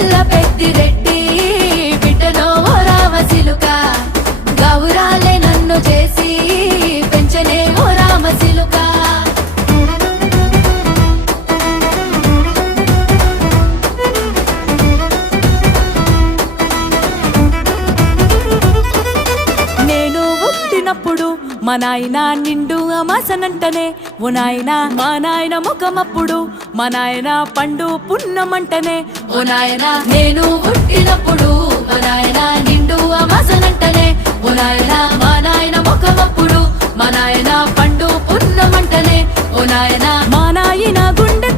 గల్ల పెద్దిరెడ్డి బిడ్డలో ఓ రామసిలుక గౌరాలే నన్ను చేసి పెంచనే ఓ రామసిలుక నేను పుట్టినప్పుడు మా నాయన నిండు అమాసనంటనే ఓ నాయన మా నాయన ముఖమప్పుడు మా నాయన పండు పున్నమంటనే ఓ నాయన నేను పుట్టినప్పుడు మా నాయన నిండు అమాసనంటనే ఓ నాయన మా నాయన ముఖమప్పుడు మా నాయన పండు పున్నమంటనే ఓ నాయన మా నాయన గుండె